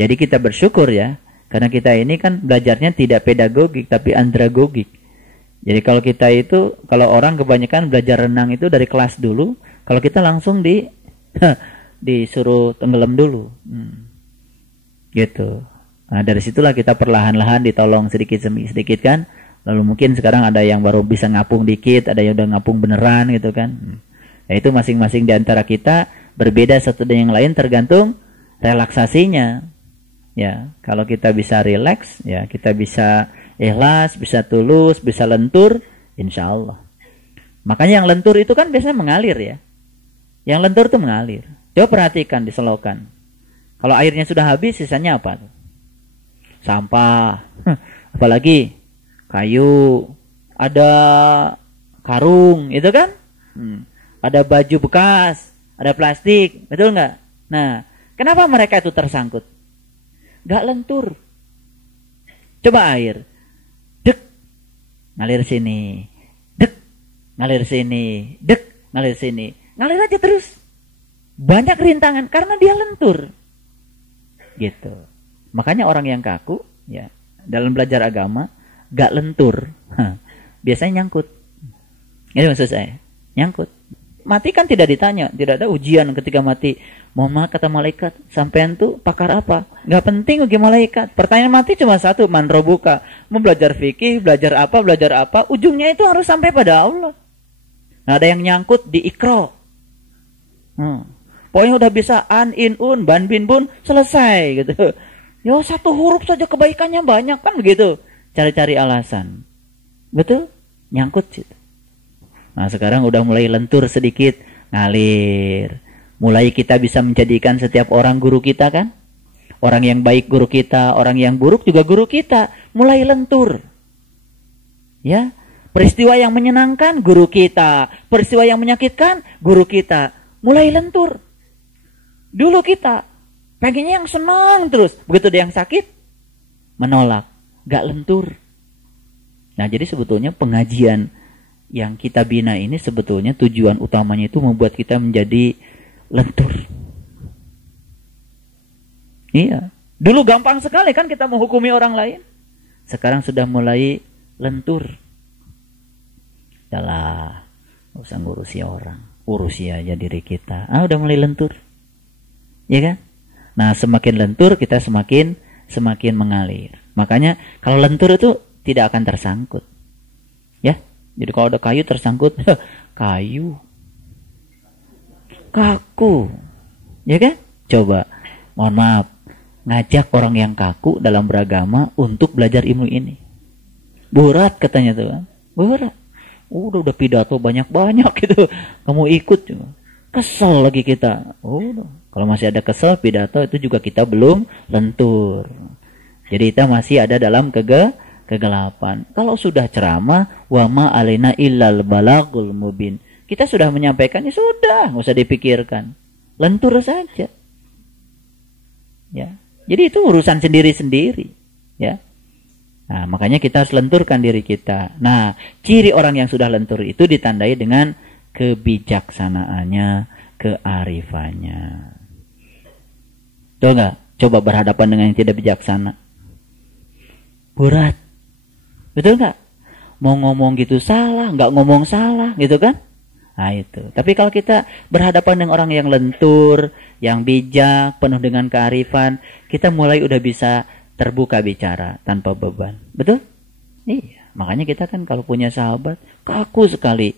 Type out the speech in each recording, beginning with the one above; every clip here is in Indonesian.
Jadi kita bersyukur ya, karena kita ini kan belajarnya tidak pedagogik tapi andragogik. Jadi kalau kita itu, kalau orang kebanyakan belajar renang itu dari kelas dulu, kalau kita langsung disuruh tenggelam dulu. Gitu. Nah, dari situlah kita perlahan-lahan ditolong sedikit demi sedikit kan. Lalu mungkin sekarang ada yang baru bisa ngapung dikit, ada yang udah ngapung beneran gitu kan. Nah, itu masing-masing di antara kita berbeda satu dengan yang lain tergantung relaksasinya. Ya, kalau kita bisa rileks, ya kita bisa ikhlas, bisa tulus, bisa lentur, insya Allah. Makanya yang lentur itu kan biasanya mengalir ya. Yang lentur itu mengalir. Coba perhatikan di selokan. Kalau airnya sudah habis, sisanya apa? Sampah. Apalagi kayu, ada karung, itu kan? Ada baju bekas, ada plastik, betul nggak? Nah, kenapa mereka itu tersangkut? Nggak lentur. Coba air, dek, ngalir sini, dek, ngalir sini, dek, ngalir sini, ngalir aja terus. Banyak rintangan karena dia lentur, gitu. Makanya orang yang kaku, ya, dalam belajar agama gak lentur, biasanya nyangkut. Ini maksud saya, nyangkut. Mati kan tidak ditanya, tidak ada ujian ketika mati. Mohon maaf kata malaikat, sampean tuh pakar apa? Gak penting uji malaikat. Pertanyaan mati cuma satu, man robuka. Mau belajar fikih, belajar apa, ujungnya itu harus sampai pada Allah. Nah, ada yang nyangkut di ikro. Pokoknya udah bisa an, in, un, ban, bin, bun, selesai gitu. Yo, satu huruf saja kebaikannya banyak kan begitu. Cari-cari alasan. Betul? Nyangkut situ. Nah, sekarang udah mulai lentur sedikit, ngalir. Mulai kita bisa menjadikan setiap orang guru kita kan? Orang yang baik guru kita, orang yang buruk juga guru kita. Mulai lentur. Ya, peristiwa yang menyenangkan guru kita, peristiwa yang menyakitkan guru kita. Mulai lentur. Dulu kita pengennya yang senang terus. Begitu ada yang sakit, menolak. Gak lentur. Nah, jadi sebetulnya pengajian yang kita bina ini sebetulnya tujuan utamanya itu membuat kita menjadi lentur. Iya. Dulu gampang sekali kan kita menghukumi orang lain. Sekarang sudah mulai lentur. Yalah, gak usah ngurusi orang. Urusi aja diri kita. Udah mulai lentur. Ya kan? Nah, semakin lentur kita semakin mengalir. Makanya kalau lentur itu tidak akan tersangkut. Ya. Jadi kalau ada kayu tersangkut, kayu. Kaku. Ya kan? Coba, mohon maaf, ngajak orang yang kaku dalam beragama untuk belajar ilmu ini. Berat katanya tuh kan. Berat. Udah pidato banyak-banyak gitu. Kamu ikut juga. Kesel lagi kita. Kalau masih ada kesel pidato itu juga kita belum lentur. Jadi kita masih ada dalam kegelapan. Kalau sudah ceramah, wa ma alaina illal balagul mubin. Kita sudah menyampaikannya sudah, nggak usah dipikirkan. Lentur saja. Ya. Jadi itu urusan sendiri-sendiri, ya. Nah, makanya kita harus lenturkan diri kita. Nah, ciri orang yang sudah lentur itu ditandai dengan kebijaksanaannya, kearifannya. Tuh enggak? Coba berhadapan dengan yang tidak bijaksana. Berat. Betul nggak? Mau ngomong gitu salah, nggak ngomong salah, gitu kan? Nah itu. Tapi kalau kita berhadapan dengan orang yang lentur, yang bijak, penuh dengan kearifan, kita mulai udah bisa terbuka bicara tanpa beban. Betul? Iya. Makanya kita kan kalau punya sahabat, kaku sekali.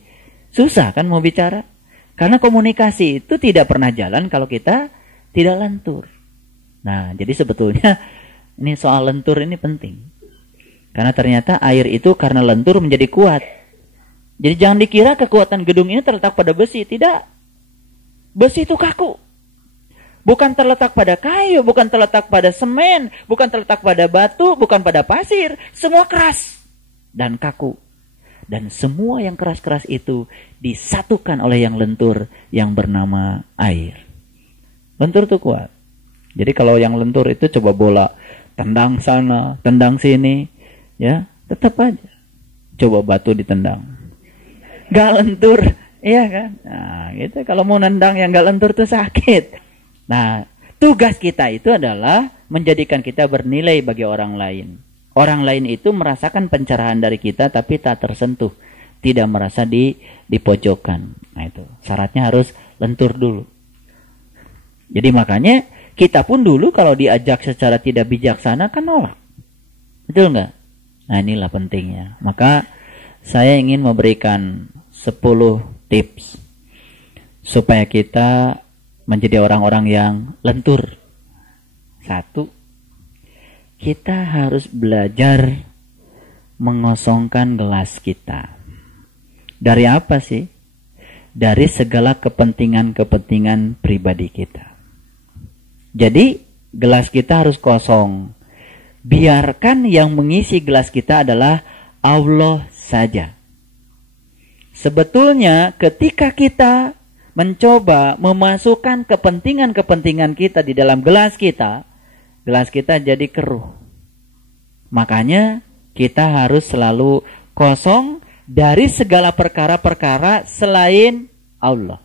Susah kan mau bicara? Karena komunikasi itu tidak pernah jalan kalau kita tidak lentur. Nah, jadi sebetulnya ini soal lentur ini penting. Karena ternyata air itu karena lentur menjadi kuat. Jadi jangan dikira kekuatan gedung ini terletak pada besi. Tidak. Besi itu kaku. Bukan terletak pada kayu, bukan terletak pada semen, bukan terletak pada batu, bukan pada pasir. Semua keras dan kaku. Dan semua yang keras-keras itu disatukan oleh yang lentur yang bernama air. Lentur itu kuat. Jadi kalau yang lentur itu coba bola. Tendang sana, tendang sini. Ya, tetap aja. Coba batu ditendang. Gak lentur, iya kan? Nah, gitu. Kalau mau nendang yang gak lentur tuh sakit. Nah, Tugas kita itu adalah menjadikan kita bernilai bagi orang lain. Orang lain itu merasakan pencerahan dari kita tapi tak tersentuh, tidak merasa dipojokkan. Nah itu syaratnya harus lentur dulu. Jadi makanya kita pun dulu kalau diajak secara tidak bijaksana kan nolak. Betul nggak? Nah inilah pentingnya. Maka saya ingin memberikan 10 tips supaya kita menjadi orang-orang yang lentur. 1, kita harus belajar mengosongkan gelas kita. Dari apa sih? Dari segala kepentingan-kepentingan pribadi kita. Jadi gelas kita harus kosong. Biarkan yang mengisi gelas kita adalah Allah saja. Sebetulnya ketika kita mencoba memasukkan kepentingan-kepentingan kita di dalam gelas kita jadi keruh. Makanya kita harus selalu kosong dari segala perkara-perkara selain Allah.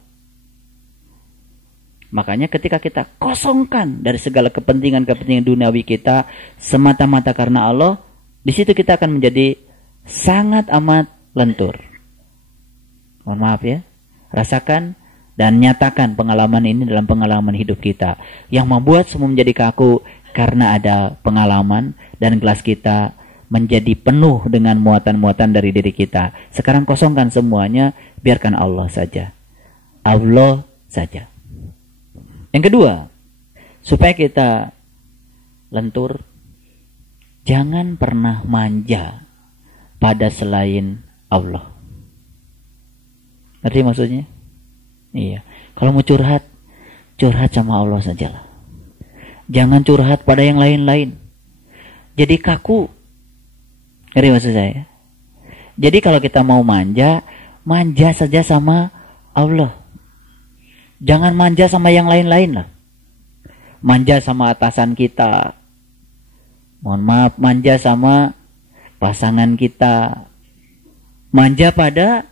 Makanya ketika kita kosongkan dari segala kepentingan-kepentingan duniawi kita semata-mata karena Allah, di situ kita akan menjadi sangat amat lentur. Mohon maaf ya, rasakan dan nyatakan pengalaman ini dalam pengalaman hidup kita. Yang membuat semua menjadi kaku karena ada pengalaman dan gelas kita menjadi penuh dengan muatan-muatan dari diri kita. Sekarang kosongkan semuanya, biarkan Allah saja. Allah saja. Yang kedua, supaya kita lentur, jangan pernah manja pada selain Allah. Ngerti maksudnya? Iya. Kalau mau curhat sama Allah sajalah. Jangan curhat pada yang lain-lain. Jadi kaku. Ngerti maksud saya? Jadi kalau kita mau manja saja sama Allah. Jangan manja sama yang lain-lain lah. Manja sama atasan kita. Mohon maaf, manja sama pasangan kita. Manja pada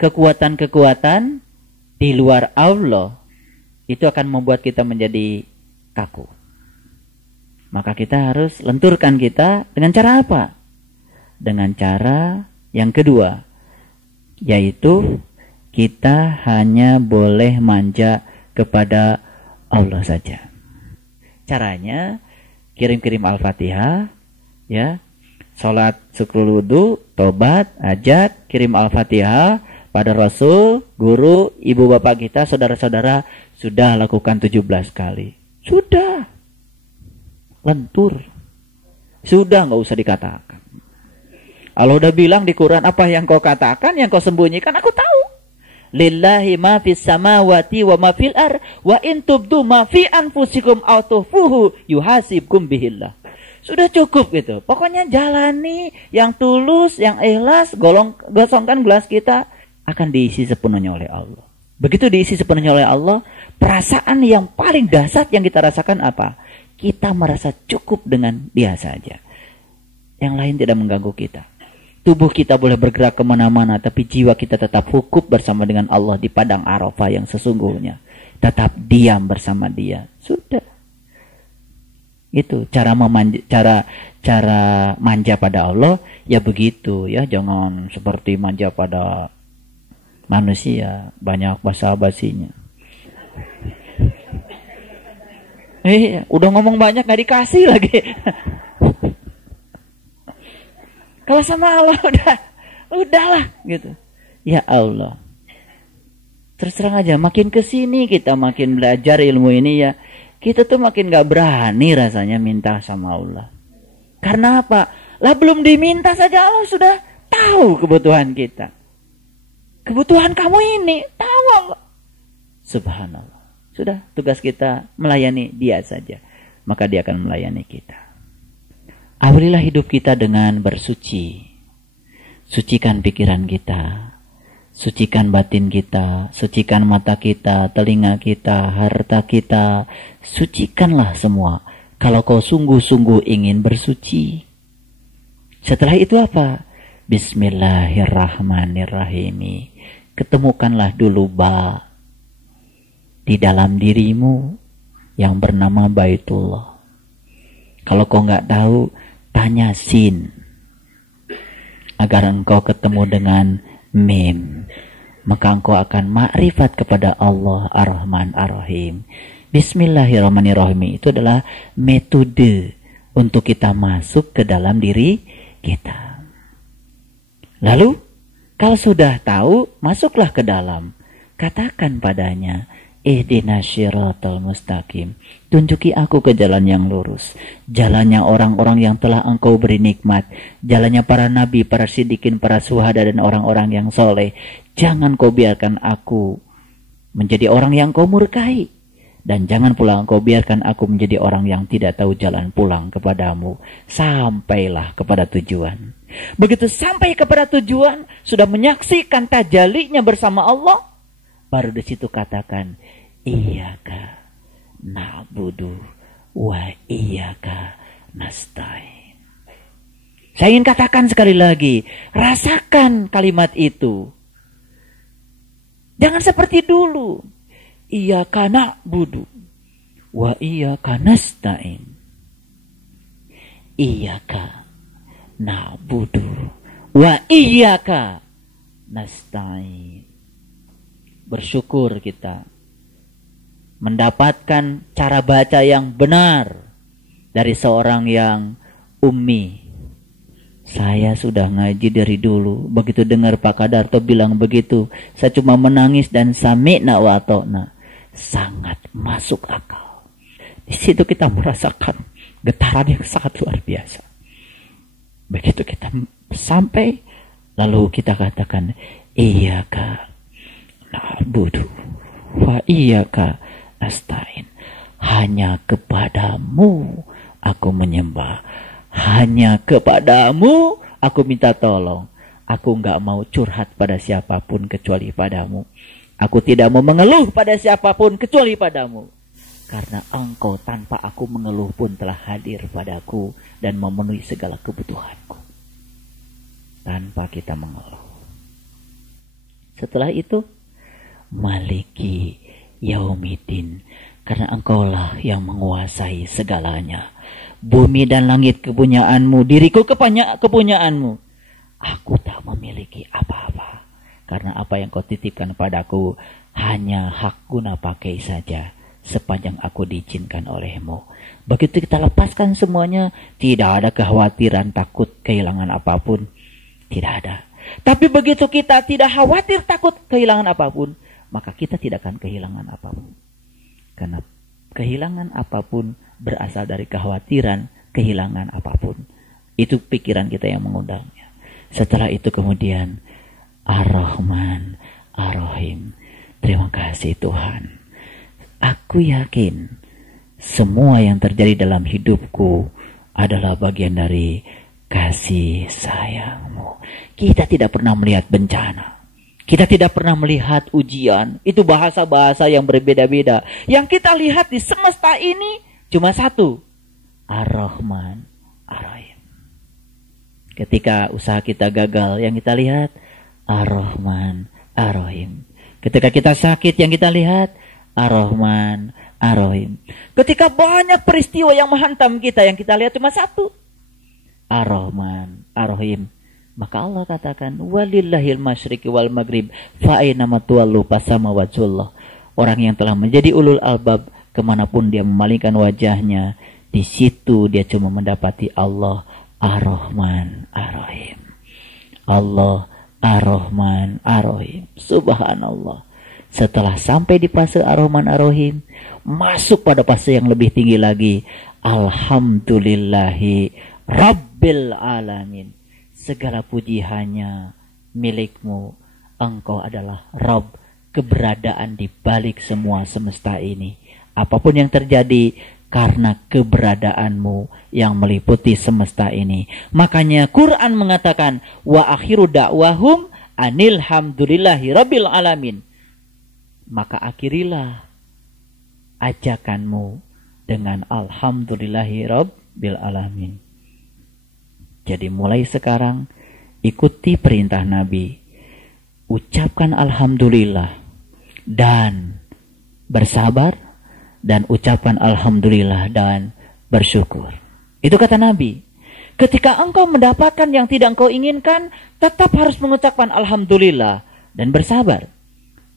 kekuatan-kekuatan di luar Allah. Itu akan membuat kita menjadi kaku. Maka kita harus lenturkan kita dengan cara apa? Dengan cara yang kedua, yaitu kita hanya boleh manja kepada Allah saja. Caranya kirim-kirim Al-Fatihah, ya, sholat syukur wudu, tobat, hajat, kirim Al-Fatihah pada Rasul, guru, ibu bapak kita, saudara-saudara sudah lakukan 17 kali. Sudah lentur. Sudah, nggak usah dikatakan. Allah udah bilang di Quran, apa yang kau katakan, yang kau sembunyikan, aku tahu. Lillahi ma fis samawati wa ma fil ar wa in tubdu ma fi anfusikum aw tukhfuhu yuhasibkum bihillah. Sudah cukup gitu. Pokoknya jalani yang tulus, yang ikhlas, gosongkan gelas kita akan diisi sepenuhnya oleh Allah. Begitu diisi sepenuhnya oleh Allah, perasaan yang paling dahsyat yang kita rasakan apa? Kita merasa cukup dengan dia saja. Yang lain tidak mengganggu kita. Tubuh kita boleh bergerak kemana-mana, tapi jiwa kita tetap hukuk bersama dengan Allah di padang Arafah yang sesungguhnya. Tetap diam bersama dia. Sudah. Itu cara manja pada Allah ya begitu ya, jangan seperti manja pada manusia, banyak basa-basinya. Udah ngomong banyak nggak dikasih lagi. Kalau sama Allah udahlah gitu. Ya Allah. Terus terang aja, makin kesini kita makin belajar ilmu ini ya, kita tuh makin gak berani rasanya minta sama Allah. Karena apa? Lah belum diminta saja Allah sudah tahu kebutuhan kita. Kebutuhan kamu ini tahu Allah. Subhanallah. Sudah, tugas kita melayani dia saja. Maka dia akan melayani kita. Awalilah hidup kita dengan bersuci. Sucikan pikiran kita. Sucikan batin kita. Sucikan mata kita, telinga kita, harta kita. Sucikanlah semua. Kalau kau sungguh-sungguh ingin bersuci. Setelah itu apa? Bismillahirrahmanirrahim. Ketemukanlah dulu ba di dalam dirimu, yang bernama Baitullah. Kalau kau nggak tahu, tanya Sin, agar engkau ketemu dengan Mim, maka engkau akan makrifat kepada Allah Ar-Rahman Ar-Rahim. Bismillahirrahmanirrahim itu adalah metode untuk kita masuk ke dalam diri kita. Lalu, kalau sudah tahu, masuklah ke dalam. Katakan padanya, ihdinas syiratal mustaqim. Tunjuki aku ke jalan yang lurus. Jalannya orang-orang yang telah engkau beri nikmat. Jalannya para nabi, para siddiqin, para syuhada, dan orang-orang yang soleh. Jangan kau biarkan aku menjadi orang yang kau murkai. Dan jangan pula engkau biarkan aku menjadi orang yang tidak tahu jalan pulang kepadamu. Sampailah kepada tujuan. Begitu sampai kepada tujuan, sudah menyaksikan tajalinya bersama Allah, baru di situ katakan, iyyaka na'budu wa iyyaka nasta'in. Saya ingin katakan sekali lagi, rasakan kalimat itu. Jangan seperti dulu. Iyyaka na'budu wa iyyaka nasta'in. Iyyaka na'budu wa iyyaka nasta'in. Bersyukur kita mendapatkan cara baca yang benar dari seorang yang ummi. Saya sudah ngaji dari dulu. Begitu dengar Pak Kadarto bilang begitu, saya cuma menangis dan sami'na wa ata'na. Sangat masuk akal. Di situ kita merasakan getaran yang sangat luar biasa. Begitu kita sampai, lalu kita katakan, iyyaka na'budu wa iyyaka nasta'in. Hanya kepadamu aku menyembah. Hanya kepadamu aku minta tolong. Aku enggak mau curhat pada siapapun kecuali padamu. Aku tidak mau mengeluh pada siapapun kecuali padamu. Karena engkau tanpa aku mengeluh pun telah hadir padaku dan memenuhi segala kebutuhanku. Tanpa kita mengeluh. Setelah itu, Maliki Yaumiddin. Karena engkaulah yang menguasai segalanya. Bumi dan langit kepunyaanmu, diriku kepunyaanmu. Aku tak memiliki apa-apa. Karena apa yang kau titipkan padaku hanya hak guna pakai saja sepanjang aku diizinkan olehmu. Begitu kita lepaskan semuanya, tidak ada kekhawatiran takut kehilangan apapun. Tidak ada. Tapi begitu kita tidak khawatir takut kehilangan apapun, maka kita tidak akan kehilangan apapun. Karena kehilangan apapun berasal dari kekhawatiran kehilangan apapun. Itu pikiran kita yang mengundangnya. Setelah itu kemudian Ar-Rahman Ar-Rahim. Terima kasih Tuhan. Aku yakin semua yang terjadi dalam hidupku adalah bagian dari kasih sayangmu. Kita tidak pernah melihat bencana. Kita tidak pernah melihat ujian. Itu bahasa-bahasa yang berbeda-beda. Yang kita lihat di semesta ini cuma satu. Ar-Rahman Ar-Rahim. Ketika usaha kita gagal, yang kita lihat Ar-Rahman Ar-Rahim. Ketika kita sakit, yang kita lihat Ar-Rahman Ar-Rahim. Ketika banyak peristiwa yang menghantam kita, yang kita lihat cuma satu. Ar-Rahman Ar-Rahim. Maka Allah katakan, walillahil masyriqi wal maghrib fa aina ma tuwallu fasama wajhullah. Orang yang telah menjadi ulul albab, kemanapun dia memalingkan wajahnya, di situ dia cuma mendapati Allah Ar-Rahman Ar-Rahim. Allah Ar-Rahman Ar-Rahim. Subhanallah. Setelah sampai di fase Ar-Rahman Ar-Rahim, masuk pada fase yang lebih tinggi lagi. Alhamdulillahi Rabbil Alamin. Segala puji hanya milikmu. Engkau adalah Rabb, keberadaan di balik semua semesta ini. Apapun yang terjadi, karena keberadaanmu yang meliputi semesta ini. Makanya Quran mengatakan, wa akhiru da'wahum anil hamdulillahi rabbil alamin. Maka akhirilah ajakanmu dengan alhamdulillahi rabbil alamin. Jadi mulai sekarang ikuti perintah Nabi. Ucapkan alhamdulillah dan bersabar dan ucapan alhamdulillah dan bersyukur. Itu kata Nabi. Ketika engkau mendapatkan yang tidak engkau inginkan, tetap harus mengucapkan alhamdulillah dan bersabar.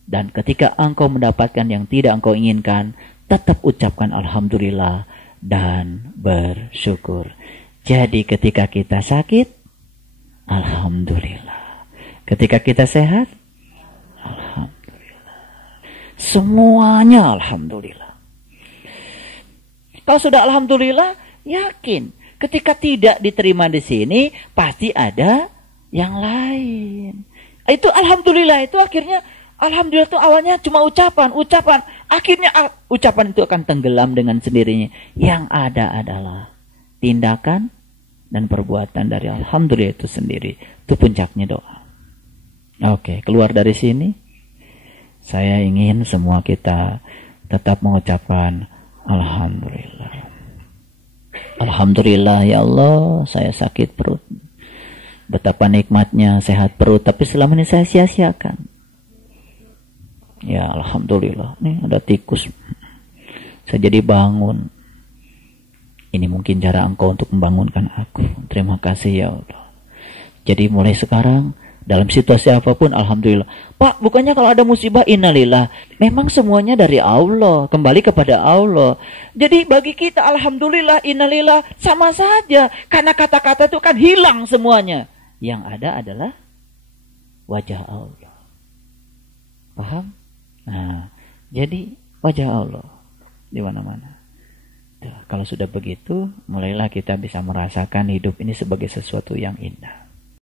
Dan ketika engkau mendapatkan yang tidak engkau inginkan, tetap ucapkan alhamdulillah dan bersyukur. Jadi ketika kita sakit, alhamdulillah. Ketika kita sehat, alhamdulillah. Semuanya alhamdulillah. Kalau sudah alhamdulillah, yakin ketika tidak diterima di sini, pasti ada yang lain. Itu alhamdulillah itu akhirnya, alhamdulillah itu awalnya cuma ucapan. Akhirnya ucapan itu akan tenggelam dengan sendirinya. Yang ada adalah tindakan dan perbuatan dari alhamdulillah itu sendiri. Itu puncaknya doa. Oke, keluar dari sini. Saya ingin semua kita tetap mengucapkan alhamdulillah. Alhamdulillah ya Allah, saya sakit perut. Betapa nikmatnya sehat perut, tapi selama ini saya sia-siakan. Ya alhamdulillah, nih ada tikus. Saya jadi bangun. Ini mungkin cara engkau untuk membangunkan aku. Terima kasih ya Allah. Jadi mulai sekarang, dalam situasi apapun, alhamdulillah. Pak, bukannya kalau ada musibah, innalillah. Memang semuanya dari Allah, kembali kepada Allah. Jadi bagi kita, alhamdulillah, innalillah, sama saja. Karena kata-kata itu kan hilang semuanya. Yang ada adalah wajah Allah. Paham? Nah, jadi wajah Allah di mana-mana. Kalau sudah begitu, mulailah kita bisa merasakan hidup ini sebagai sesuatu yang indah.